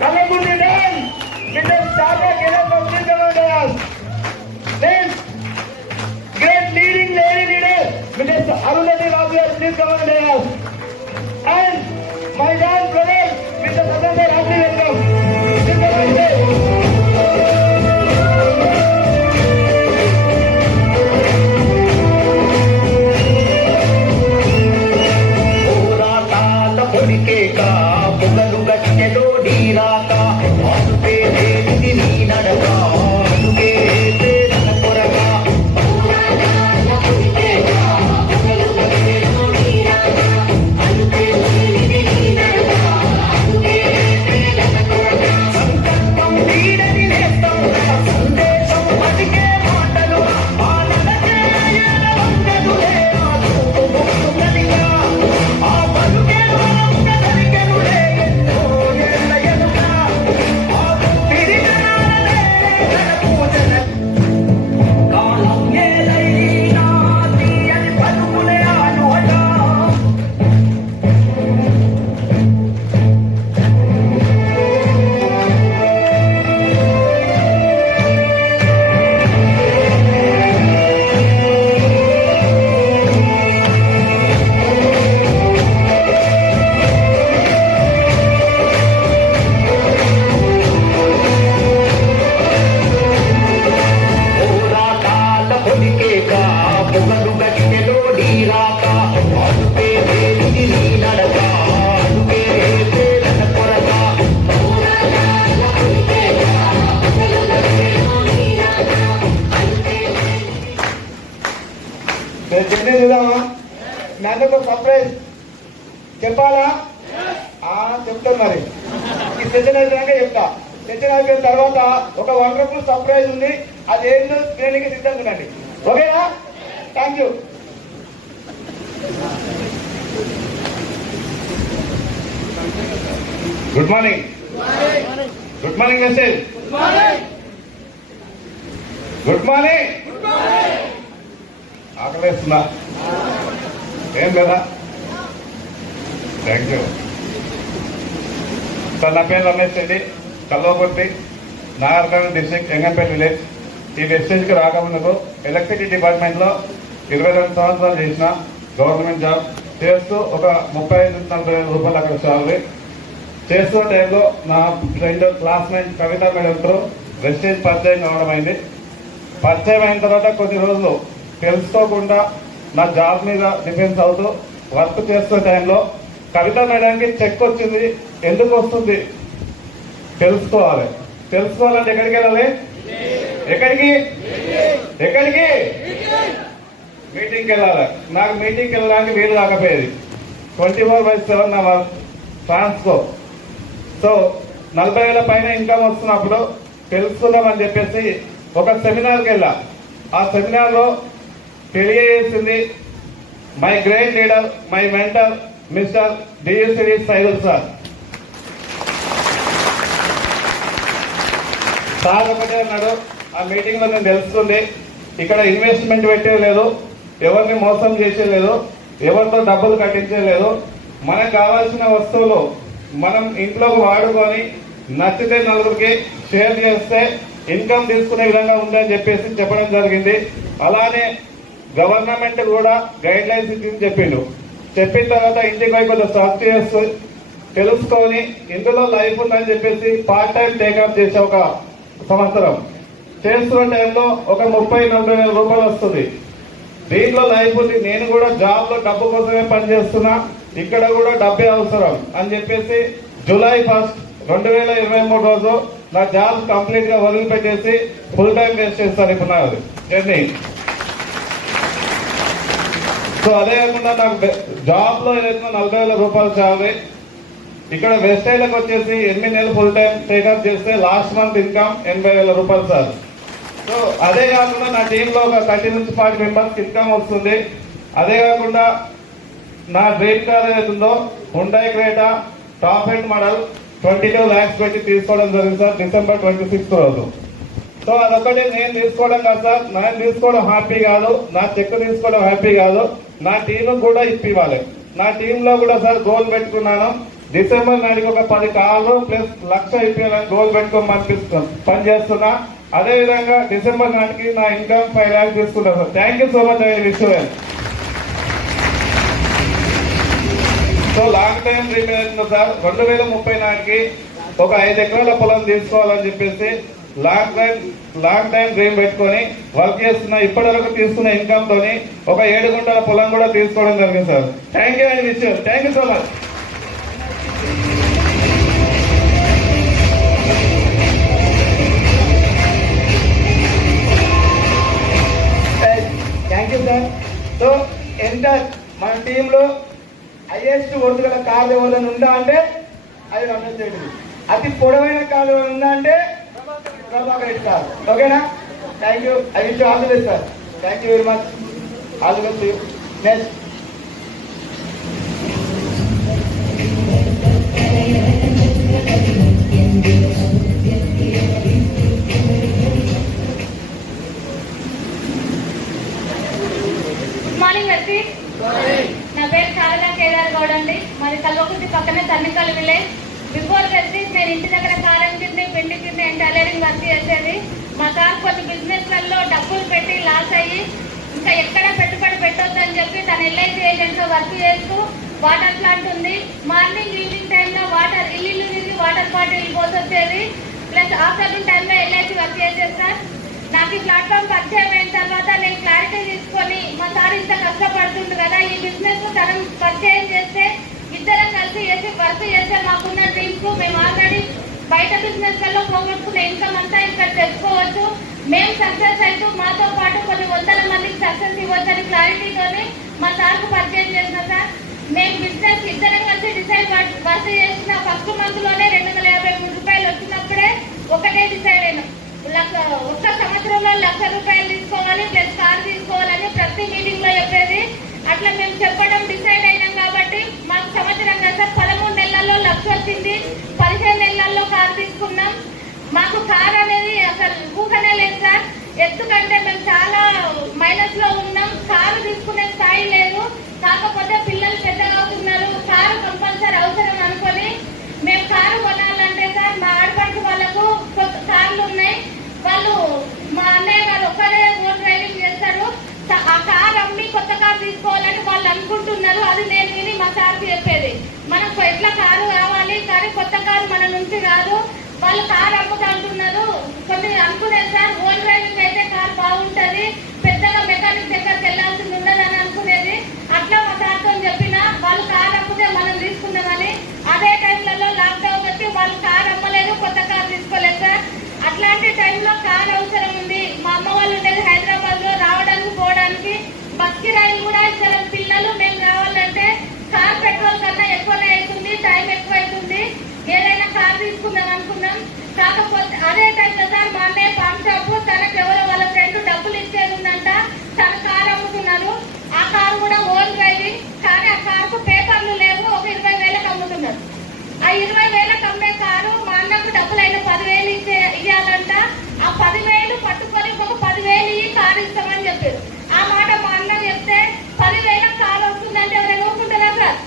Kalabundi Dan, with the starter killer of Sindhavadaras. Next, great leading lady leader, with the Arunati Rabia Sindhavadaras. And my Dan brother, with the Sadhana Rabia Welcome. Sindhavadaras. నాకు surprise చెప్పాలా? చెప్తాను. మరి ఈ session అయిపోయాక చెప్తా. Session అయిపోయిన తర్వాత ఒక వండర్ఫుల్ సర్ప్రైజ్ ఉంది. అది ఏంటో ట్రైనింగ్ సిద్ధంగా ఉండండి. ఓకేనా? Thank you. Good morning. Good morning message. Good morning. ఆకలేస్తుందా? ఏం లేదా? Thank you sir. నా పేరు రమేష్ రెడ్డి, కల్వకుర్తి, నాగర్కర్నూలు డిస్ట్రిక్ట్, ఎంగంపేట విలేజ్. ఈ వెస్టేజ్కి రాకముందుకు ఎలక్ట్రిసిటీ డిపార్ట్మెంట్లో 22 సంవత్సరాలు చేసిన గవర్నమెంట్ జాబ్ చేస్తూ ఒక 35-40 రూపాయలు అక్కడ సాలరీ చేస్తున్న టైంలో నా ఫ్రెండ్ క్లాస్మేట్ కవిత మేడంతో వెస్టేజ్ పరిచయం కావడం అయింది. పరిచయం అయిన తర్వాత కొన్ని రోజులు తెలుసుకోకుండా నా జాబ్ మీద డిఫెన్స్ అవుతూ వర్క్ చేస్తున్న టైంలో కవిత మేడానికి చెక్ వచ్చింది. ఎందుకు వస్తుంది తెలుసుకోవాలి. తెలుసుకోవాలంటే ఎక్కడికి వెళ్ళాలి? ఎక్కడికి మీటింగ్కి వెళ్ళాలి. నాకు మీటింగ్కి వెళ్ళడానికి వీలు కాకపోయేది. 24/7 నా వర్క్ ట్రాన్స్కో. సో 40,000 పైన ఇన్కమ్ వస్తున్నప్పుడు తెలుసుకుందామని చెప్పేసి ఒక సెమినార్కి వెళ్ళా. ఆ సెమినార్లో తెలియజేసింది my great leader, my mentor mister DSD Saidul sir. Sir ఒకటే అన్నాడు, ఆ మీటింగ్ లో నేను తెలుస్తుంది ఇక్కడ ఇన్వెస్ట్మెంట్ పెట్టేలేదు, ఎవరిని మోసం చేసేలేదు, ఎవరితో డబ్బులు కట్టించలేదు. మనకు కావాల్సిన వస్తువులు మనం ఇంట్లోకి వాడుకొని నచ్చితే నలుగురికి షేర్ చేస్తే ఇన్కమ్ తీసుకునే విధంగా ఉందని చెప్పేసి చెప్పడం జరిగింది. అలానే గవర్నమెంట్ కూడా గైడ్ లైన్స్ ఇచ్చింది చెప్పిండు. చెప్పిన తర్వాత ఇంటికి పోయి కొంచెం సర్చ్ చేస్తూ తెలుసుకొని ఇందులో లైఫ్ ఉందని చెప్పేసి పార్ట్ టైం టేకప్ చేసే ఒక సంవత్సరం చేస్తున్న టైంలో ఒక 30-40 వేల రూపాయలు వస్తుంది. దీంట్లో లైఫ్ ఉంది. నేను కూడా జాబ్ లో డబ్బు కోసమే పనిచేస్తున్నా, ఇక్కడ కూడా డబ్బే అవసరం అని చెప్పేసి జూలై 1, 2023 రోజు నా జాబ్ కంప్లీట్ గా వదిలిపెట్టేసి ఫుల్ టైం వేస్ట్ చేస్తాను ఇప్పుడు నా జర్నీ. సో అదే కాకుండా నాకు జాబ్ లో ఏదైతే 40,000 రూపాయలు శాలరీ, ఇక్కడ వెస్టైల్కి వచ్చేసి 8 నెలలు ఫుల్ టైం టేకప్ చేస్తే లాస్ట్ మంత్ ఇన్కమ్ 80,000 రూపాయలు సార్. సో అదే కాకుండా నా టీంలో ఒక 30-40 మెంబర్స్ ఇన్కమ్ వస్తుంది. అదే కాకుండా నా డ్రీమ్ కార్ ఏదైతుందో Hyundai Creta top end model 22 lakhs పెట్టి తీసుకోవడం జరిగింది సార్ December 26 రోజు. సో అదొకటి నేను తీసుకోవడం కాదు సార్, నేను తీసుకోవడం హ్యాపీ కాదు, నా చెక్ తీసుకోవడం హ్యాపీ కాదు, నా టీం కూడా ఇప్పివ్వాలి. నా టీంలో కూడా సార్ గోల్ పెట్టుకున్నాను, డిసెంబర్ నాటికి ఒక 10 కార్లు ప్లస్ 1,00,000 ఇప్పించాలని గోల్ పెట్టుకొని పనిచేస్తున్నా. అదే విధంగా డిసెంబర్ నాటికి నా ఇన్కమ్ 5 lakhs తీసుకుంటాను sir. Thank you so much. So long time dream ఏంటో సార్, 2030 నాటికి ఒక 5 ఎకరాల పొలం తీసుకోవాలని చెప్పేసి లాంగ్ టైం డ్రీమ్ పెట్టుకొని వర్క్ చేస్తున్నా. ఇప్పటి వరకు తీసుకున్న ఇన్కమ్ తోని ఒక 7 గుంటల పొలం కూడా తీసుకోవడం జరిగింది సార్. థ్యాంక్ యూ అండ్ విషయం. Thank you so much. Thank you sir. So enter మన టీంలో హైయెస్ట్ ఒడుగుల కార్డు ఎవరైనా ఉందా అంటే అది రమేష్ రెడ్డి. అతి పొడవైన కార్డు ఎవరైనా ఉందా అంటే ప్రభాకర్ రెడ్డి సార్. ఓకేనా? Thank you. I wish all the best sir. Thank you very much. All the best. Next morning వ్యక్తి. నా పేరు శారదా కేదార్ గౌడ్ అండి. మాది కల్వకుర్తి పక్కనే తన్నికల్ విలేజ్. బిఫోర్ వచ్చి నేను ఇంటి దగ్గర కారం కింద పిండి కింద టైలరింగ్ వర్క్ చేసేది. మా సార్ కొన్ని బిజినెస్లలో డబ్బులు పెట్టి లాస్ అయ్యి ఇంకా ఎక్కడ పెట్టుబడి పెట్టొద్దని చెప్పి తన ఎల్ఐసి ఏజెంట్లో వర్క్ చేస్తూ వాటర్ ప్లాంట్ ఉంది. మార్నింగ్ ఈవినింగ్ టైంలో వాటర్ ఇల్లు తిరిగి వాటర్ బాటిల్ పోసొచ్చేది. ప్లస్ ఆఫ్టర్నూన్ టైంలో ఎల్ఐసి వర్క్ చేసేది సార్. నాకు ఈ ప్లాట్ఫామ్ పరిచయం అయిన తర్వాత నేను క్లారిటీ తీసుకొని మా సార్ ఇంత కష్టపడుతుంది కదా, ఈ బిజినెస్ తనం పరిచయం చేస్తే ఇద్దరం కలిసి చేసి వర్క్ చేస్తే మాకున్న డ్రీమ్స్ మేము ఆల్రెడీ బయట బిజినెస్లలో పోగొట్టుకున్న ఇన్కమ్ అంతా ఇక్కడ తెచ్చుకోవచ్చు. మేము సక్సెస్ అయితే మాతో పాటు కొన్ని 100 మందికి సక్సెస్ ఇవ్వచ్చని క్లారిటీతోనే మా సార్కు పరిచయం చేసిన సార్. మేము బిజినెస్ ఇద్దరం కలిసి డిసైడ్ వర్క్ చేసిన ఫస్ట్ మంత్లోనే 253 రూపాయలు వచ్చినప్పుడే ఒకటే డిసైడ్ అయినాం. ఒక్క సంవత్సరంలో 1,00,000 రూపాయలు తీసుకోవాలి ప్లస్ కార్ తీసుకోవాలని ప్రతి మీటింగ్ లో చెప్పేది. అట్లా మేము చెప్పడం డిసైడ్ అయినాం కాబట్టి మాకు సంవత్సరం కదా 13 నెలల్లో 1,00,000 వచ్చింది. 15 నెలల్లో కార్ తీసుకున్నాం. మాకు కార్ అనేది అసలు ఊహనే లేదు సార్. ఎందుకంటే మేము చాలా మైనస్ లో ఉన్నాం. కారు తీసుకునే స్థాయి లేదు. కాకపోతే పిల్లలు పెద్దగా అవుతున్నారు, కారు కంపల్సరీ అవసరం అనుకొని మేము కారు కొనాలంటే సార్ మా ఆడపడుచు వాళ్ళకు కార్లు ఉన్నాయి. వాళ్ళు మా అన్నయ్య గారు ఒక్కరే ఓన్ డ్రైవింగ్ చేస్తారు. ఆ కార్ అమ్మి కొత్త కారు తీసుకోవాలని వాళ్ళు అనుకుంటున్నారు. అది నేను విని మా సార్కి చెప్పేది, మనకు ఎట్లా కారు కావాలి కానీ కొత్త కారు మన నుంచి కాదు. వాళ్ళు కారు అమ్ముతా అంటున్నారు. కొన్ని అనుకునేది సార్ ఓన్ డ్రైవింగ్ అయితే కారు బాగుంటుంది, పెద్దగా మెకానిక్ దగ్గరికి వెళ్ళాల్సింది ఉండదని అనుకునేది. అట్లా మా సార్తో చెప్పిన వాళ్ళు కారు అమ్మితే మనం తీసుకుందామని. అదే టైంలలో లాక్డౌన్ వచ్చి వాళ్ళు కారు అమ్మలేదు, కొత్త కారు తీసుకోలేదు సార్. అట్లాంటి టైంలో కార్ అవసరం ఉంది. మా అమ్మ వాళ్ళు ఉండేది హైదరాబాద్ లో, రావడానికి పోవడానికి బస్ కిరాయి కూడా ఇక్కడ పిల్లలు మేము రావాలంటే కార్ పెట్రోల్ కన్నా ఎక్కువనే అవుతుంది, టైం ఎక్కువ అవుతుంది. ఏదైనా కార్ తీసుకుందాం అనుకున్నాం. కాకపోతే అదే టైంలో సార్ మా అన్నయ్య పాన్ షాపు, తనకు ఎవరో వాళ్ళ ఫ్రెండ్ డబ్బులు ఇచ్చేది ఉందంట, తన కార్ అమ్ముతున్నారు. ఆ కారు కూడా ఓన్ డ్రైవింగ్ కానీ ఆ కారుకు పేపర్లు లేవు. ఒక 20,000కి అమ్ముతున్నారు. ఆ 20,000కి అమ్మే కారు మా అన్నకు డబ్బులైన 10,000 ఇవ్వాలంట. ఆ 10,000 పట్టుకొని ఇంకొక 10,000 ఇవి కారు ఇస్తామని చెప్పారు. ఆ మాట మా అన్న చెప్తే 10,000 కారు వస్తుందంటే ఎవరైనా ఊరుకుంటారా సార్?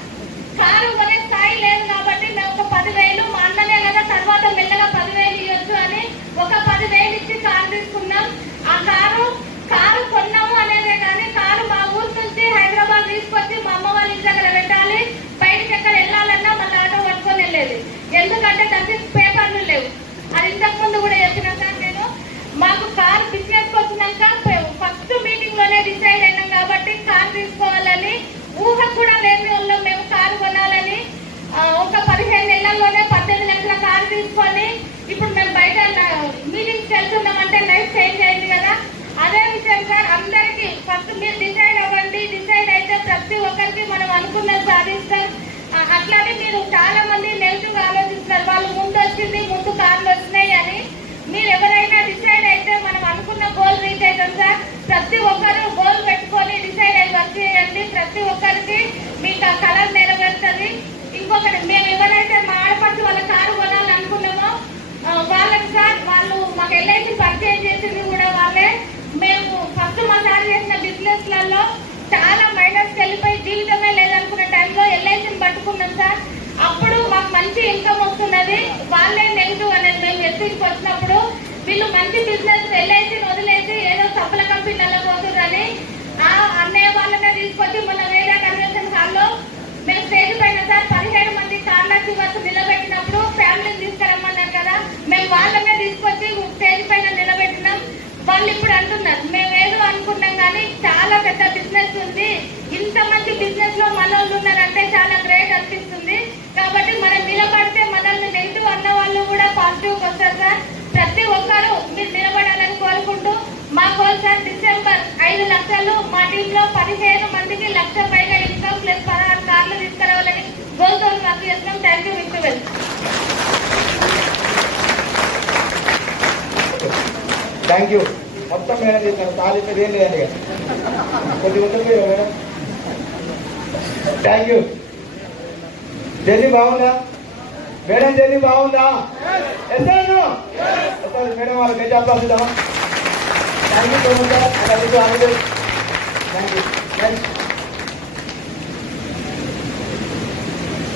కారు కొనే స్థాయి లేదు కాబట్టి మేము ఒక 10,000 మా అన్ననే కదా తర్వాత మెల్లగా 10,000 ఇవ్వచ్చు అని ఒక 10,000 ఇచ్చి కారు తీసుకున్నాం. ఆ కారు కొన్నాము అనేదే కానీ కారు మా ఊరు నుంచి హైదరాబాద్ తీసుకొచ్చి మా అమ్మ వాళ్ళ ఇంటి దగ్గర పెట్టాలి. బయటకి ఎక్కడ వెళ్ళాలన్నా మళ్ళీ ఆటో పట్టుకొని వెళ్ళేది. ఎందుకంటే దానికి పేపర్లు లేవు. అది ఇంతకు ముందు కూడా చెప్పిన సార్ నేను. మాకు కార్ బిజినెస్ వచ్చినాక ఫస్ట్ మీటింగ్ లోనే డిసైడ్ అయినాం కాబట్టి కార్ తీసుకోవాలని ఊహ కూడా లేని వాళ్ళం మేము కారు కొనాలని. ఒక 15 నెలల్లోనే 18 లక్షల కారు తీసుకొని ఇప్పుడు మేము బయట మీటింగ్స్ వెళ్తున్నామంటే లైఫ్ చేంజ్ అయింది కదా. అదే విషయం సార్ అందరికీ ఫస్ట్ మీరు డిసైడ్ అవ్వండి. డిసైడ్ అయితే ప్రతి ఒక్కరికి మనం అనుకున్నది సాధిస్తాం. అట్లానే మీరు చాలా మంది నెగిటివ్ ఆలోచిస్తారు, వాళ్ళు ముందు వచ్చింది ముందు కార్లు వచ్చినాయి అని. మీరు ఎవరైనా డిసైడ్ అయితే మనం అనుకున్న గోల్ రీచ్ అవుతాం సార్. ప్రతి ఒక్కరు గోల్ పెట్టుకొని డిసైడ్ అయ్యి వర్క్ చేయండి. ప్రతి ఒక్కరికి మీకు ఆ కలర్ నెరవేరుతుంది. ఇంకొకటి మేము ఎవరైతే మా ఆడపడుచు వాళ్ళ కారు కొనాలనుకున్నామో వాళ్ళకి సార్ వాళ్ళు మాకు ఎల్ఐసి పరిచయం చేసింది కూడా వాళ్ళే. మేము ఫస్ట్ మా సార్ చేసిన బిజినెస్లలో చాలా మైనస్కి వెళ్ళిపోయి జీవితమే లేదనుకున్న టైంలో ఎల్ఐసిని పట్టుకున్నాం సార్. అప్పుడు మాకు ఇన్కమ్ వస్తున్నది, వాళ్ళే నెగిటివ్ అనేది మేము ఎస్సీకి వచ్చినప్పుడు వీళ్ళు మంచి బిజినెస్ వెళ్ళేసి వదిలేసి ఏదో సబ్బుల కంపెనీలలో పోతుందని ఆ అన్నయ్య వాళ్ళనే తీసుకొచ్చి మొన్న వేరే కన్వెన్షన్ హాల్లో మేము స్టేజ్ పైన సార్ 17 మంది కార్ల చివర్స్ నిలబెట్టినప్పుడు ఫ్యామిలీని తీసుకురమ్మన్నారు కదా, మేము వాళ్ళనే తీసుకొచ్చి స్టేజ్ పైన నిలబెట్టినాం. వాళ్ళు ఇప్పుడు అంటున్నారు మేమేదో అనుకున్నాం కానీ చాలా పెద్ద బిజినెస్ ఉంది, ఇంత మంచి బిజినెస్ లో మనోళ్ళు ఉన్నారంటే చాలా గ్రేట్ అనిపిస్తుంది. కాబట్టి మనం నిలబడితే మనల్ని నెగిటివ్ అన్న వాళ్ళు కూడా పాజిటివ్ వస్తారు సార్. ప్రతి ఒక్కరు మీరు నిలబడాలని కోరుకుంటూ మా గోల్ సార్ డిసెంబర్ 5 లక్షలు మా టీంలో 15 మందికి 1 లక్ష పైగా ఇన్కమ్ ప్లస్ 16 కార్లు తీసుకురావాలని గోల్తో వర్క్ చేస్తున్నాం. థ్యాంక్ యూ విక్టవెల్. Thank you. మొత్తం మేడం చేశారు, ఖాళీ మీద ఏం లేదండి. కొద్ది ఉంటుంది మేడం. Thank you. జర్నీ బాగుందా మేడం? జర్నీ బాగుందా? ఎస్ఆను మేడం వాళ్ళకి ఏం చెప్పాల్సిందామా? Thank you so much sir. Thank you.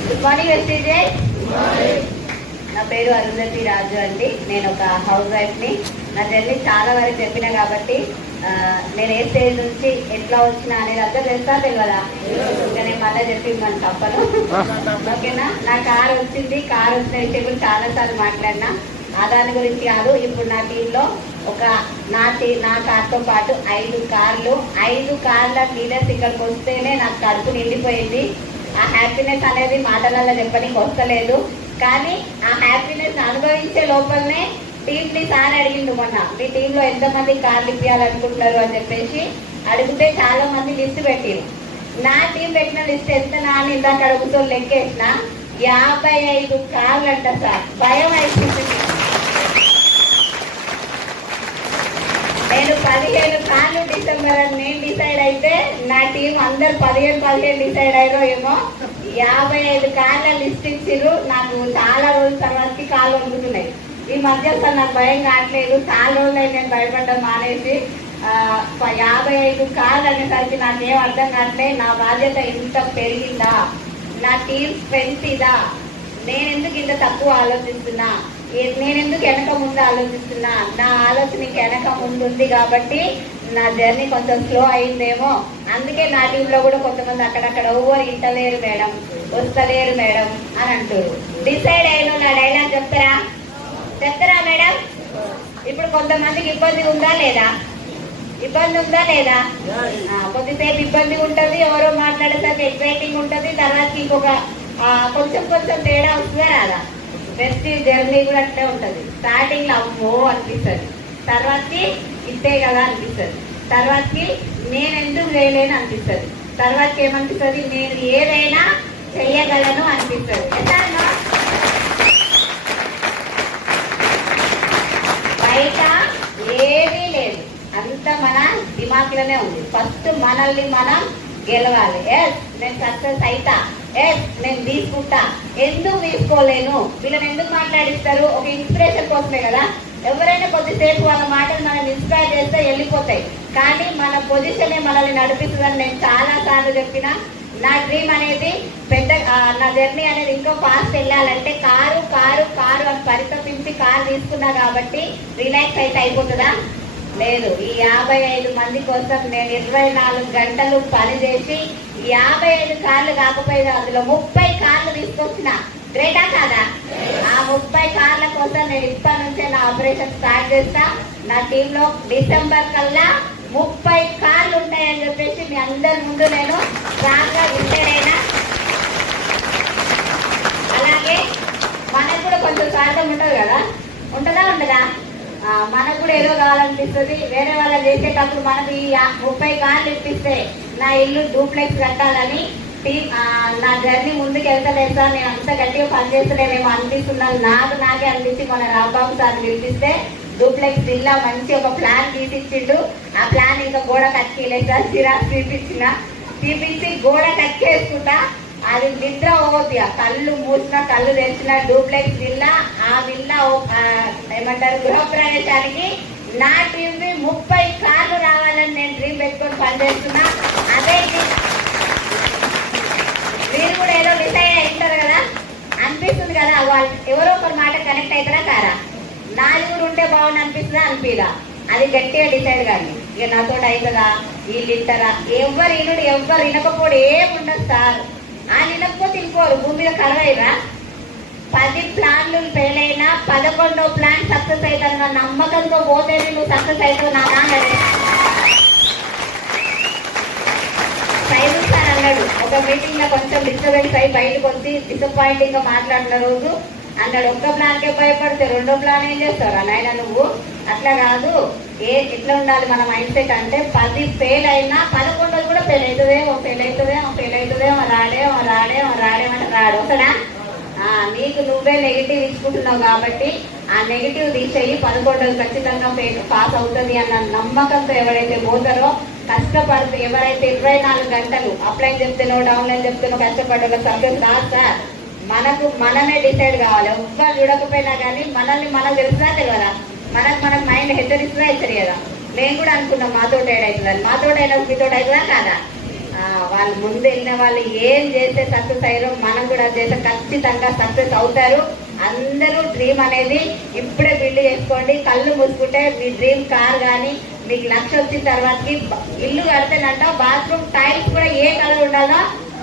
Good morning STJ. నా పేరు అరుంధతి రాజు అండి. నేను ఒక హౌస్ వైఫ్ని. నా జర్నీ చాలా వరకు చెప్పిన కాబట్టి నేను ఏ స్టేజ్ నుంచి ఎట్లా వచ్చినా అనేది అంతా తెలుసా తెలియదా? ఇంకా నేను మళ్ళీ చెప్పి మన తప్పను. ఓకేనా? నా కార్ వచ్చింది, కార్ వచ్చిన విషయం కూడా చాలాసార్లు మాట్లాడినా. దాని గురించి కాదు, ఇప్పుడు నా టీంలో ఒక నా కార్తో పాటు 5 కార్లు, 5 కార్ల లీడర్స్ ఇక్కడికి వస్తేనే నాకు కడుపు నిండిపోయింది. ఆ హ్యాపీనెస్ అనేది మాటలలో చెప్పడానికి వస్తలేదు, కానీ ఆ హ్యాపీనెస్ అనుభవించే లోపలనే టీంని సార్ అడిగిండు మొన్న, మీ టీంలో ఎంతమంది కార్లు ఇప్పించాలనుకుంటున్నారు అని చెప్పేసి అడిగితే చాలా మంది లిస్ట్ పెట్టిరు. నా టీం పెట్టిన లిస్ట్ ఎంత అని ఇందాక అడుగుతూ లెక్కేసిన 55 కార్లు అంట సార్. భయం అయిపోయింది. నేను 15 కార్లు డిసెంబర్ అని నేను డిసైడ్ అయితే నా టీం అందరు 15 డిసైడ్ అయ్యారో ఏమో. 55 కార్ల లిస్ట్ ఇచ్చిర్రు. నాకు చాలా రోజుల తర్వాతకి కాళ్ళు వండుతున్నాయి. ఈ మధ్య అసలు నాకు భయం కావట్లేదు. చాలా రోజులు నేను భయపడ్డం మానేసి 55 కార్లు అనేసరికి నాకేం అర్థం కావట్లేదు. నా బాధ్యత ఇంత పెరిగిందా? నా టీం స్ట్రెంత్ ఇదా? నేనెందుకు ఇంత తక్కువ ఆలోచిస్తున్నా? నేనెందుకు వెనక ముందు ఆలోచిస్తున్నా? నా ఆలోచన వెనక ముందు ఉంది కాబట్టి నా జర్నీ కొంచెం స్లో అయిందేమో. అందుకే నా టీంలో కూడా కొంతమంది అక్కడక్కడ ఓవర్ ఇంటలేరు మేడం, వస్తలేరు మేడం అని అంటారు. డిసైడ్ అయిన నా డైలాగ్ చెప్తారా మేడం? ఇప్పుడు కొంతమందికి ఇబ్బంది ఉందా లేదా? ఇబ్బంది ఉందా లేదా? కొద్దిసేపు ఇబ్బంది ఉంటుంది, ఎవరో మాట్లాడేసరికి ఎక్సైటింగ్ ఉంటుంది, తర్వాత ఇంకొక కొంచెం తేడా వస్తుందా రాదా? బెస్ట్ జర్నీ కూడా అట్లే ఉంటుంది. స్టార్టింగ్ లో అమ్మో అనిపిస్తుంది, తర్వాతకి ఇంతే కదా అనిపిస్తుంది, తర్వాతకి నేను ఎందుకు చేయలేను అనిపిస్తుంది, తర్వాతకి ఏమనిపిస్తుంది? నేను ఏదైనా చెయ్యగలను అనిపిస్తుంది. బయట ఏదీ లేదు, అంత మన దిమాగ్లోనే ఉంది. ఫస్ట్ మనల్ని మనం గెలవాలి. ఎస్ నేను సక్సెస్ అయితా, ఎస్ నేను తీసుకుంటా. ఎందుకు తీసుకోలేను? వీళ్ళని ఎందుకు మాట్లాడిస్తారు? ఒక ఇన్స్పిరేషన్ కోసమే కదా. ఎవరైనా కొద్దిసేపు వాళ్ళ మాటలు మనం ఇన్స్పైర్ చేస్తే వెళ్ళిపోతాయి, కానీ మన పొజిషనే మనల్ని నడిపిస్తుందని నేను చాలా సార్లు చెప్పిన. నా డ్రీమ్ అనేది పెద్ద, నా జర్నీ అనేది ఇంకో ఫాస్ట్ వెళ్ళాలంటే కారు కారు కారు అని పరితపించి కారు తీసుకున్నా కాబట్టి రిలాక్స్ అయితే అయిపోతుందా? లేదు. ఈ 55 మంది కోసం నేను 24 గంటలు పనిచేసి 55 కార్లు కాకపోయినా అందులో 30 కార్లు తీసుకొచ్చిన. గ్రేటా కాదా? ఆ 30 కార్ల కోసం నేను ఇప్పటి నుంచే నా ఆపరేషన్ స్టార్ట్ చేస్తా. నా టీంలో డిసెంబర్ కల్లా 30 కార్లు ఉంటాయని చెప్పేసి మీ అందరి ముందు నేను స్ట్రాంగ్గా వింటేనైనా. అలాగే మనకు కూడా కొంచెం స్వార్థం ఉంటుంది కదా, ఉంటుందా ఉండదా? మనకు కూడా ఏదో కావాలనిపిస్తుంది. వేరే వాళ్ళని చేసేటప్పుడు మనకు ఈ 30 కార్లు ఇప్పిస్తే నా ఇల్లు డూప్లెక్స్ కట్టాలని నా జర్నీ ముందుకు వెళ్తలేదు సార్. నేను అంత గట్టిగా పనిచేస్తలేనేమో అనిపిస్తున్నాను. నాకే అనిపించి మన రాంబాబు సార్ పిలిపిస్తే డూప్లెక్స్ విల్లా మంచి ఒక ప్లాన్ తీసిచ్చిండు. ఆ ప్లాన్ ఇంకా గోడ కట్టిలేదు సార్. సిరాస్ తీపించి గోడ కట్టేసుకుంటా. అది నిద్ర పోవద్దు, కళ్ళు మూసిన కళ్ళు తెరిచిన డూప్లెక్స్ విల్లా. ఆ విల్లా ఏమంటారు గృహప్రవేశానికి నా టీంని 30 కార్లు రావాలని నేను డ్రీమ్ పెట్టుకొని పనిచేస్తున్నా. అదే మీరు కూడా ఏదో డిసైడ్ అయింటారు కదా, అంత అనిపిస్తుంది కదా, వాళ్ళు ఎవరో ఒకరి మాట కనెక్ట్ అవుతారా కారా, నాలుగురు ఉంటే బాగుంది అనిపిస్తుందా అనిపిదా, అది గట్టిగా డిసైడ్ కానీ ఇక నాతో అవుతుందా వీళ్ళు ఇంటారా, ఎవరు ఇనుడు ఎవరు వినకపోడు ఏముండదు సార్. వాళ్ళు వినకపోతే ఇంకోరు భూమి మీద కలవైరా. 10 ప్లాన్లు ఫెయిల్ అయినా 11వ ప్లాన్ సక్సెస్ అవుతాను నమ్మకంతో పోతే నువ్వు సక్సెస్ అవుతావు నాన్న సైదు సార్ అన్నాడు. ఒక మీటింగ్ లో కొంచెం డిస్టర్బెన్స్ అయ్యి బయటకు వచ్చి డిసప్పాయింటింగ్ గా మాట్లాడిన రోజు అన్నాడు, ఒక్క ప్లాన్ కే భయపడితే 2వ ప్లాన్ ఏం చేస్తావు నాయన నువ్వు, అట్లా కాదు. ఎట్లా ఉండాలి మన మైండ్ సెట్ అంటే 10 ఫెయిల్ అయినా 11వ కూడా ఫెయిల్ అవుతుందేమో రాడేమో రాడు ఒకనా. నీకు నువ్వే నెగిటివ్ ఇచ్చుకుంటున్నావు కాబట్టి ఆ నెగిటివ్ తీసేయి, 11వ ఖచ్చితంగా పాస్ అవుతుంది అన్న నమ్మకంతో ఎవరైతే పోతారో కష్టపడితే, ఎవరైతే 24 గంటలు అప్లైన్ చెప్తేనో డౌన్లైన్ చెప్తేనో కష్టపడ్డారో సక్సెస్ రాదు సార్. మనమే డిసైడ్ కావాలి. ఒక్కరు చూడకపోయినా కానీ మనల్ని మనం తెలుసుదా తెలియదా, మనకు మైండ్ హెచ్చరిస్తుందా. మేము కూడా అనుకున్నాం మాతో ఏడవుతుందని, మాతో అయినా మీతో అవుతుందా కాదా. వాళ్ళు ముందు వెళ్ళిన వాళ్ళు ఏం చేస్తే సక్సెస్ అయ్యారో మనం కూడా చేస్తే ఖచ్చితంగా సక్సెస్ అవుతారు. అందరూ డ్రీమ్ అనేది ఇప్పుడే బిల్డ్ చేసుకోండి. కళ్ళు మూసుకుంటే మీ డ్రీమ్ కార్ కానీ మీకు లక్ష వచ్చిన తర్వాతకి ఇల్లు కడితేనంట బాత్రూమ్ టైల్స్ కూడా ఏ కలర్ ఉండాలో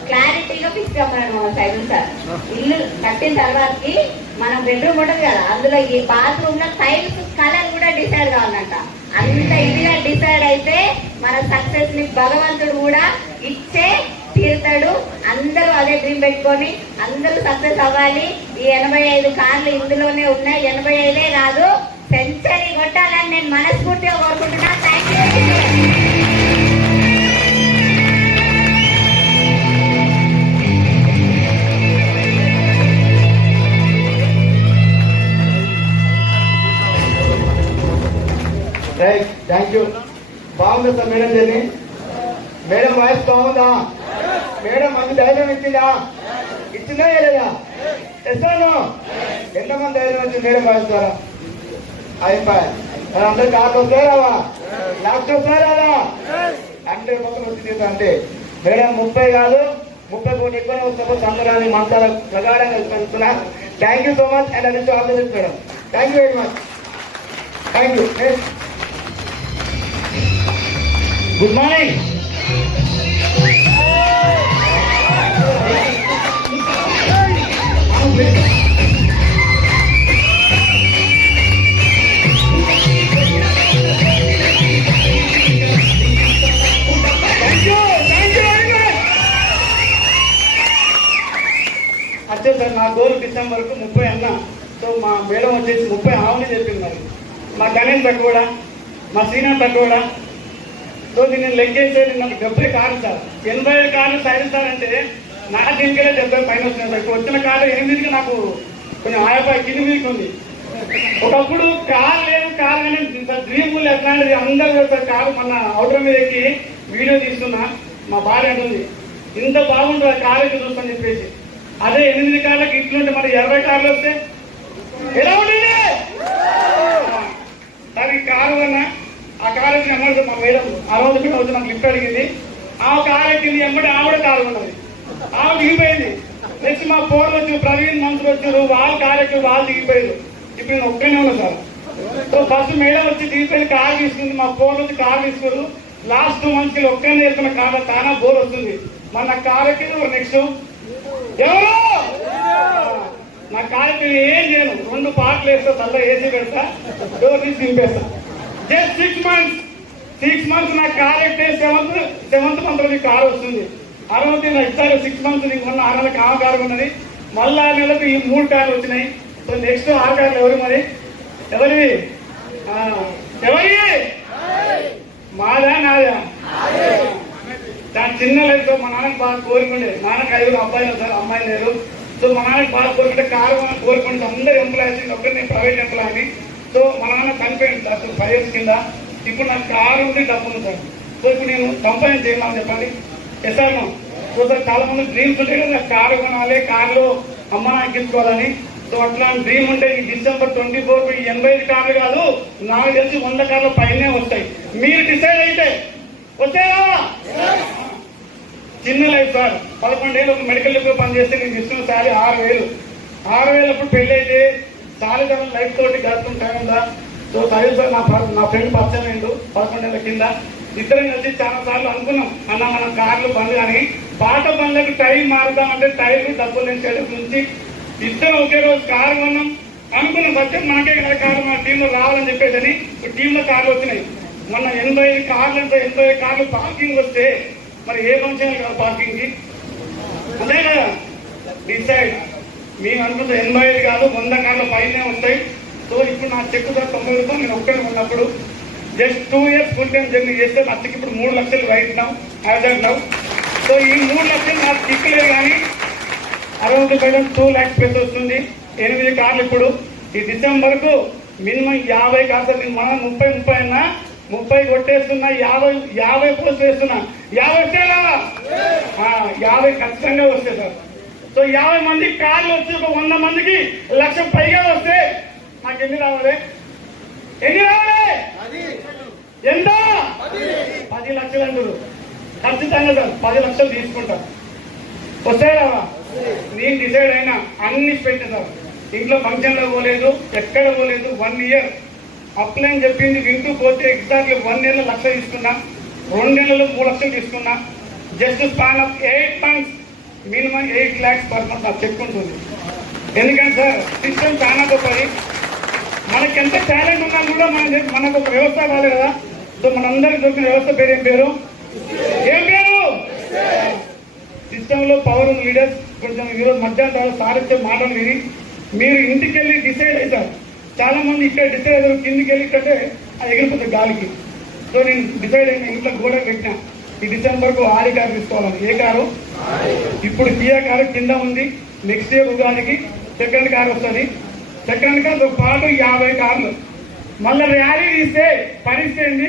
క్లారిటీగా ఫిక్స్ కమ్మన్నాడు సైదు సార్. ఇల్లు కట్టిన తర్వాతకి మనం బెడ్రూమ్ ఉంటుంది కదా, అందులో ఈ బాత్రూమ్ లో టైల్స్ కలర్ కూడా డిసైడ్ కావాలంట. అంత ఇదిగా డిసైడ్ అయితే మన సక్సెస్ ని భగవంతుడు కూడా ఇచ్చే తీరుతాడు. అందరూ అదే డ్రీమ్ పెట్టుకొని అందరూ సక్సెస్ అవ్వాలి. ఈ 85 కార్లు ఇందులోనే ఉన్నాయి, 85 కాదు సెంచరీ కొట్టాలని నేను మనస్ఫూర్తిగా కోరుకుంటున్నా. Thank you. Right, thank you. బాగుందా sir madam journey? Madam voice బాగుందా? మేడం మంచి ధైర్యం ఇచ్చిందా లేదా? ఎస్తాను ఎంతమంది ధైర్యం వచ్చింది మేడం వాయిస్ ద్వారా? అయిపోయి అందరు కార్లు వస్తారా, లాస్ట్ వస్తారా? 100% వచ్చింది అంటే మేడం 30 కాదు 30 కోటి ఎక్కువనే వస్తే అందరాన్ని మంత్రాల ప్రకారంగా కలుస్తున్నా. Thank you so much and అది all the best madam. Thank you very much. Thank you. Good morning. అచ్చే సార్, నా గోల్ డిసెంబర్కు 30 అన్నా. సో మా మేడం వచ్చేసి 30 ఆవుని చెప్పింది. మరి మా గణేష్ తక్కువడా, మా శ్రీనాథ్ తక్కువడా. సో నేను లెక్కేస్తే నాకు 70 కార్లు సార్, 85 కార్లు సైడ్ సార్ అంటే నా దీనికే 70 పైన వచ్చినాయి సార్. ఇప్పుడు వచ్చిన కార్లు 8కి నాకు కొంచెం ఆయపై కింది మీదకి ఉంది. ఒకప్పుడు కార్ లేదు, కార్ కానీ డ్రీమ్ ఎట్లాంటిది అందరూ కారు మన అవుటర్ మీద ఎక్కి వీడియో తీస్తున్నా. మా భార్య అంటుంది ఇంత బాగుంటుంది కార్ అయితే చూస్తాను చెప్పేసి. అదే 8 కార్లకు ఇట్లుంటే మరి 20 కార్లు వస్తే ఎలా ఉంటుంది దానికి కారు అన్నా. ఆ కారు వచ్చిన ఎమ్మడి మా మేడం ఆ రోజు కూడా వచ్చి నాకు లిఫ్ట్ అడిగింది. ఆ కారు ఎక్కింది, ఎమ్మడి ఆవిడ కారు ఉన్నది, ఆవిడ దిగిపోయింది. నెక్స్ట్ మా ఫోన్ వచ్చి ప్రవీణ్ మంత్రులు వచ్చారు, వాళ్ళు కారు ఎక్కి వాళ్ళు దిగిపోయారు. ఇప్పుడు నేను ఒక్కనే ఉన్నా సార్. సో ఫస్ట్ మేడం వచ్చి దిగిపోయి కారు తీసుకుంది, మా ఫోన్ వచ్చి కారు తీసుకోరు. లాస్ట్ 2 months కి ఒక్కనే వెళ్తున్న కారు చాలా బోర్ వస్తుంది. మన కారు ఎక్కింది నెక్స్ట్ ఎవరు నా కారు ఏం చేయను, 2 పాటలు వేస్తా, తల్ల ఏసీ పెడతా, డోర్ తీసి దింపేస్తా. జస్ట్ 6 months నా కార్ ఎక్కితే 7th month కారు వస్తుంది. 60 ఇస్తారు 6 months. నీకు మొన్న 6 నెలలకు కారు ఉన్నది, మళ్ళీ 6 నెలలకు ఈ 3 కార్లు వచ్చినాయి. సో నెక్స్ట్ 6 కార్లు ఎవరు మరి? ఎవరివి? మాదా నాదా? దాని చిన్న లేదు. మా నాన్నకి బాగా కోరుకుండే, నాన్నకి 5 అబ్బాయిలు సార్, అమ్మాయిలు లేరు. సో మా నాన్నకి బాగా కోరుకుంటే కారు మనం కోరుకుంటే అందరూ ఎంప్లాయీస్, ఒక్కరు నేను ప్రైవేట్ ఎంప్లాయీని. సో మా నాన్న చనిపోయింది అసలు 5 years కింద. ఇప్పుడు నాకు కారు ఉంది, డబ్బు ఉంది సార్. సో ఇప్పుడు నేను కంపెనీ చేయమని చెప్పండి. ఎస్ఆర్ సో సార్ చాలా మంది డ్రీమ్స్ ఉంటాయి కదా, కారు కొనాలి, కారులో అమ్మ ఎక్కించుకోవాలని. సో అట్లా డ్రీమ్ ఉంటే ఈ December 24 85 కార్లు కాదు, నాకు తెలిసి 100 కార్లు పైనే వస్తాయి. మీరు డిసైడ్ అయితే వస్తాయా? చిన్న లైఫ్ సార్, 11 ఏళ్ళు ఒక మెడికల్ లిఫ్ట్ పనిచేస్తే నేను ఇస్తున్న శాలరీ 6,000. 6,000 అప్పుడు పెళ్లి అయితే చాలా జనం లైఫ్ తోటి గడుపుకుంటాను కదా. సో సైజ్ నా ఫ్రెండ్ పరిచయం అయిండు 11 నెలల కింద. ఇద్దరం కలిసి చాలా సార్లు అనుకున్నాం, అన్న మనం కార్లు బంద్ కానీ పాత బండ్లకు టైం మారుదామంటే టైర్లు డబ్బులు చేయడం నుంచి ఇద్దరం ఒకే రోజు కారు కొన్నాం అనుకున్నాం. వచ్చే మనకే కదా కార్లు మన టీంలో రావాలని చెప్పేసి టీంలో కార్లు వచ్చినాయి. మొన్న 85 కార్లు అంటే 85 కార్లు పార్కింగ్ వస్తే మరి ఏ ఫంక్షన్ కదా పార్కింగ్కి, అంతే కదా. డిసైడ్ మేము అనుకుంటే 85 కాదు 100 కార్లు పైనే వస్తాయి. సో ఇప్పుడు నా చెక్కు ధర 90 రూపాయలు. నేను ఒక్కడే ఉన్నప్పుడు just 2 years full time journey చేస్తే నా చెక్ ఇప్పుడు 3 లక్షలు right now as and now. So ఈ 3 లక్షలు నాకు చిక్కలేదు కానీ అరౌండ్ 2 lakhs ప్లస్ వస్తుంది. 8 కార్లు ఇప్పుడు ఈ డిసెంబర్కు మినిమం 50 కార్లు. మనం 30 అన్నా 30 కొట్టేస్తున్నా, 50 పోస్ట్ వేస్తున్నా. 50 వస్తేలా 50 ఖచ్చితంగా వస్తే సార్. సో 50 మంది కార్లు వచ్చి ఒక 100 మందికి 1,00,000 పైగా వస్తే నాకు ఎన్ని రావాలి? ఎంత? 10 లక్షలు అందరు ఖచ్చితంగా సార్ 10 లక్షలు తీసుకుంటా. వస్తాయా? నేను డిసైడ్ అయినా అన్ని పెట్టిన సార్. ఇంట్లో ఫంక్షన్లో పోలేదు, ఎక్కడ పోలేదు. 1 year అప్లైన్ చెప్పింది వింటూ పోతే ఎగ్జాక్ట్లీ 1 నెలలో 1,00,000 తీసుకున్నా, 2 నెలలు 3 లక్షలు తీసుకున్నా. Just span of 8 months minimum 8 lakhs per month నాకు చెక్ ఉంటుంది. ఎందుకంటే సార్ సిస్టమ్ చాలా గొప్పది. మనకి ఎంత టాలెంట్ ఉన్నా కూడా మనకు ఒక వ్యవస్థ కావాలి కదా. సో మనందరికి దొరికిన వ్యవస్థ పేరు ఏం పేరు? సిస్టంలో పవర్ ఉన్న లీడర్స్ కొంచెం ఈరోజు మధ్యాహ్నం తర్వాత సారిచ్చే మాటలు విని మీరు ఇంటికి వెళ్ళి డిసైడ్ అవుతారు. చాలా మంది ఇక్కడ డిసైడ్ అవుతారు, కిందికి వెళ్ళి ఇక్కడే అది ఎగిరిపోతుంది గాలికి. సో నేను డిసైడ్ అయిన ఇంట్లో గోడ పెట్టినా ఈ డిసెంబర్కు 6 కారు తీసుకోవాలని. ఏ కారు? ఇప్పుడు కియా కారు కింద ఉంది. నెక్స్ట్ ఇయర్ ఉగాదికి సెకండ్ కారు వస్తుంది. సెకండ్ కారు పాటు 50 కార్లు. మళ్ళీ ర్యాలీ తీస్తే పరిస్థితి ఏంటి?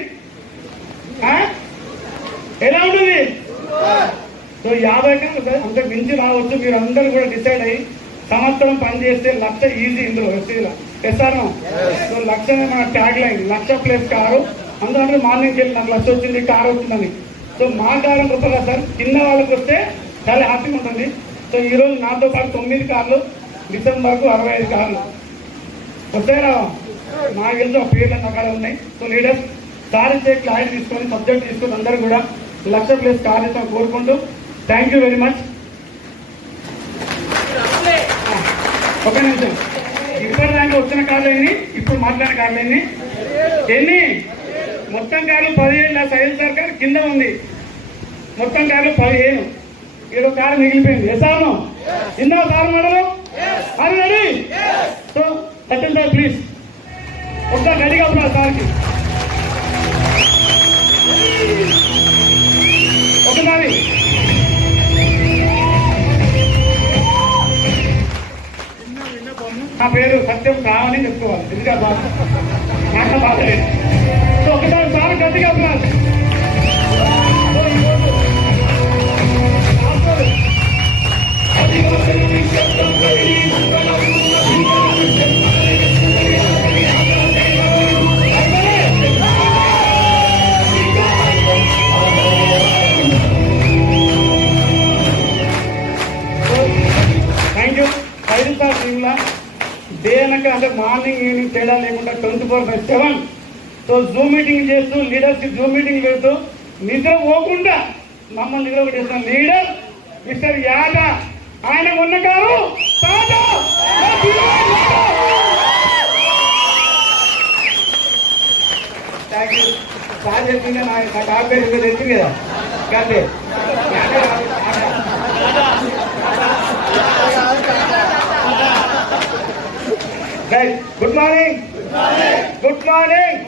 ఎలా ఉంటుంది? సో 50 కార్లు అంతకు మించి రావచ్చు. మీరు అందరూ కూడా డిసైడ్ అయ్యి సంవత్సరం పనిచేస్తే 1,00,000 ఈజీ ఇందులో ఎస్సీలో. ఎస్ఆర్ సో 1,00,000 మన ట్యాగ్ లైన్ 1,00,000 ప్లస్ కారు. అందులో మార్నింగ్కి వెళ్ళి నాకు 1,00,000 వచ్చింది, కారు వచ్చిందని. సో మా కారు గొప్పగా సార్. కింద వాళ్ళకి వస్తే చాలా హ్యాపీగా ఉంటుంది. సో ఈరోజు నాతో పాటు 9 కార్లు, డిసెంబర్కు 65 కార్లు వస్తాయా? నాకు తెలిసి ఒక పేర్లు అక్కడ ఉన్నాయి. సో లీడర్స్ సారిచ్చే క్లారిటీ తీసుకొని సబ్జెక్ట్ తీసుకొని అందరూ కూడా 1,00,000 ప్లస్ కార్ ఇస్తాం కోరుకుంటూ థ్యాంక్ యూ వెరీ మచ్. ఒక నిమిషం, ఇప్పటిదాకా వచ్చిన కార్లు ఎన్ని, ఇప్పుడు మాట్లాడిన కార్లు ఎన్ని? మొత్తం కార్లు 15. నా సైజ్ సర్కార్ కింద ఉంది. మొత్తం కార్లు 15. ఏదో కారు మిగిలిపోయింది. ఎసాను ఇందులో కారు మోడలు అది ready. So Sachin sir please ఒకసారి రెడీగా ఉన్నారు సార్కి. ఒకసారి నా పేరు సత్యం కావాలని చెప్పుకోవాలి. ఎందుకంటే మాట బాధలేదు. సో ఒకసారి సార్ గట్టిగా ఉన్నారు. Thank you. 5 సార్ టీంలా డే అనక అంటే మార్నింగ్ ఈవినింగ్ తేడా లేకుండా 24/7 సో జూమ్ మీటింగ్ చేస్తూ లీడర్షిప్ జూమ్ మీటింగ్ చేస్తూ నిద్ర పోకుండా మమ్మల్ని నిద్ర పెట్టేస్తున్న లీడర్ మిస్టర్ యాదా. ఆయన ఉన్న కారు థ్యాంక్ యూ సార్ చెప్పింది. నా కార్ పేరు ఇంకా తెలిసింది కదా కాదే. Good morning. Good morning.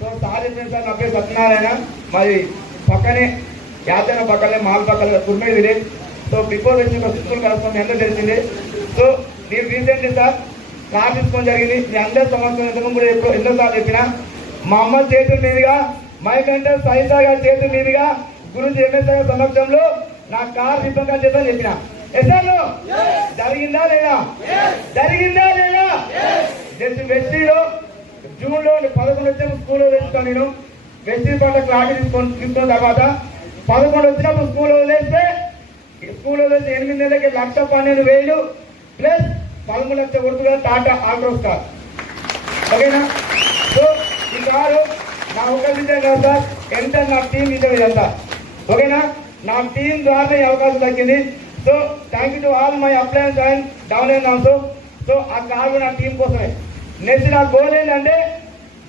So sir చెప్పింది సార్. నా పేరు సత్యనారాయణ. మరి పక్కనే యాదన పక్కనే మాల్ పక్కన కుర్మేడ్ విలేజ్. సో బిఫోర్ వచ్చి ఒక స్కూల్ కలుసుకొని అందరూ తెలిసిందే. సో నేను రీసెంట్లీ సార్ కార్ తీసుకోవడం జరిగింది. మీ అందరి సంవత్సరం ఎంతకు కూడా ఎన్నోసార్లు చెప్పిన మా అమ్మ చేతుల మీదుగా మైకంటే సహితా గారి చేతుల మీదుగా గురించి ఎంఎస్ఐ సమక్షంలో నా కార్ రిపేర్ చేద్దామని చెప్పిన. ఎస్ఆర్లో జరిగిందా లేదా? జరిగిందా లేదా? జస్ట్ వెస్టీలో జూన్లో 11 వచ్చినప్పుడు స్కూల్లో వేసుకొని నేను వెస్టీ పట్ల క్లారిటీ తీసుకున్న తర్వాత 11 వచ్చినప్పుడు స్కూల్లో వదిలేస్తే 8 నెలలకి 1,12,000 ప్లస్ 13 లక్షల కొడుతుగా టాటా ఆల్ట్రోస్ కార్. ఓకేనా? సో ఈ కారు నా ఒక విజయం కాదు సార్, ఎంత నా టీం విజయం ఇదంతా. ఓకేనా? నా టీం ద్వారా ఈ అవకాశం దక్కింది. So thank you to all my appliances and down and also. So ఆ కారు నా టీం కోసమే. నెక్స్ట్ నా గోల్ ఏంటంటే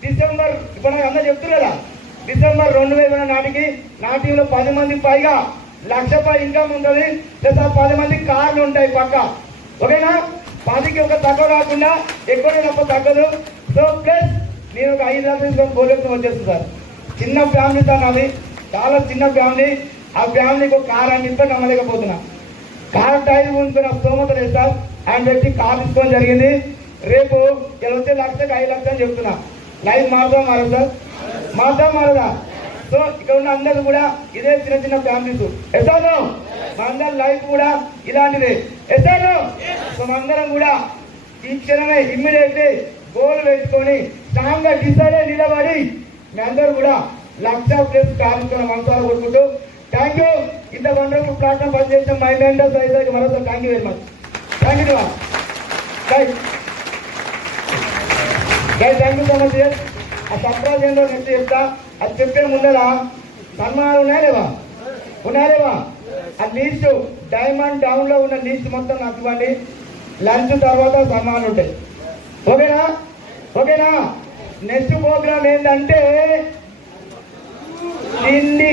డిసెంబర్, ఇప్పుడు నాకు అందరూ చెప్తున్నారు కదా, డిసెంబర్ 2020 నాటికి నా టీంలో 10 మందికి పైగా ₹1,00,000 ఇన్కమ్ ఉంటుంది. ప్లస్ ఆ 10 మంది కార్లు ఉంటాయి పక్క. ఓకేనా? 10కి ఒక తక్కువ కాకుండా ఎక్కువ తక్కువ తగ్గదు. సో ప్లస్ నేను ఒక 5 లక్షలు తీసుకొని గోలెత్తుని వచ్చేస్తుంది సార్. చిన్న ఫ్యామిలీ సార్ నాది, చాలా చిన్న ఫ్యామిలీ. ఆ ఫ్యామిలీకి ఒక కార్ అని ఇంత నమ్మలేకపోతున్నా. కార్ టైర్ ఉంచుకున్న స్తోమత లేదు సార్. ఆయన పెట్టి కార్ తీసుకోవడం జరిగింది. రేపు ఇలా వచ్చే 1,00,000కి 5 లక్షలు అని చెప్తున్నా. లైఫ్ మారదా సార్? మారదా? సో ఇక్కడ ఉన్న అందరూ కూడా ఇదే చిన్న చిన్న ఫ్యామిలీస్. ఎసాను మా అందరి లైఫ్ కూడా ఇలాంటిదే. ఎసాను సో మనందరం కూడా ఈ క్షణమే ఇమ్మీడియట్లీ గోల్ వేసుకొని స్ట్రాంగ్ గా డిసైడ్ అయి నిలబడి మీ అందరూ కూడా 1,00,000+ కార్యక్రమం మంచాలు కొట్టుకుంటూ థ్యాంక్ యూ. ఇంత వండర్ఫుల్ ప్లాట్ఫామ్ పనిచేసిన మై మెంటర్స్ అయితే మరోసారి thank you very much. Thank you thank you so much. ఆ సర్ప్రైజ్ ఏంటో నెక్స్ట్ చెప్తా. అది చెప్పే ముందర సన్మానాలు ఉన్నాయా? ఆ లిస్ట్ డైమండ్ డౌన్ లో ఉన్న లిస్ట్ మొత్తం నాకు ఇవ్వండి. లంచ్ తర్వాత సన్మానాలు ఉంటాయి. ఓకేనా? నెక్స్ట్ ప్రోగ్రామ్ ఏంటంటే తిండి.